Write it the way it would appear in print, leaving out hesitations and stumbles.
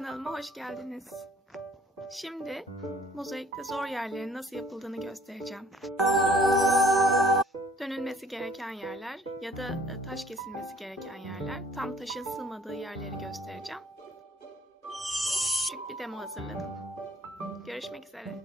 Kanalıma hoş geldiniz. Şimdi mozaikte zor yerlerin nasıl yapıldığını göstereceğim. Dönülmesi gereken yerler ya da taş kesilmesi gereken yerler, tam taşın sığmadığı yerleri göstereceğim. Küçük bir demo hazırladım. Görüşmek üzere.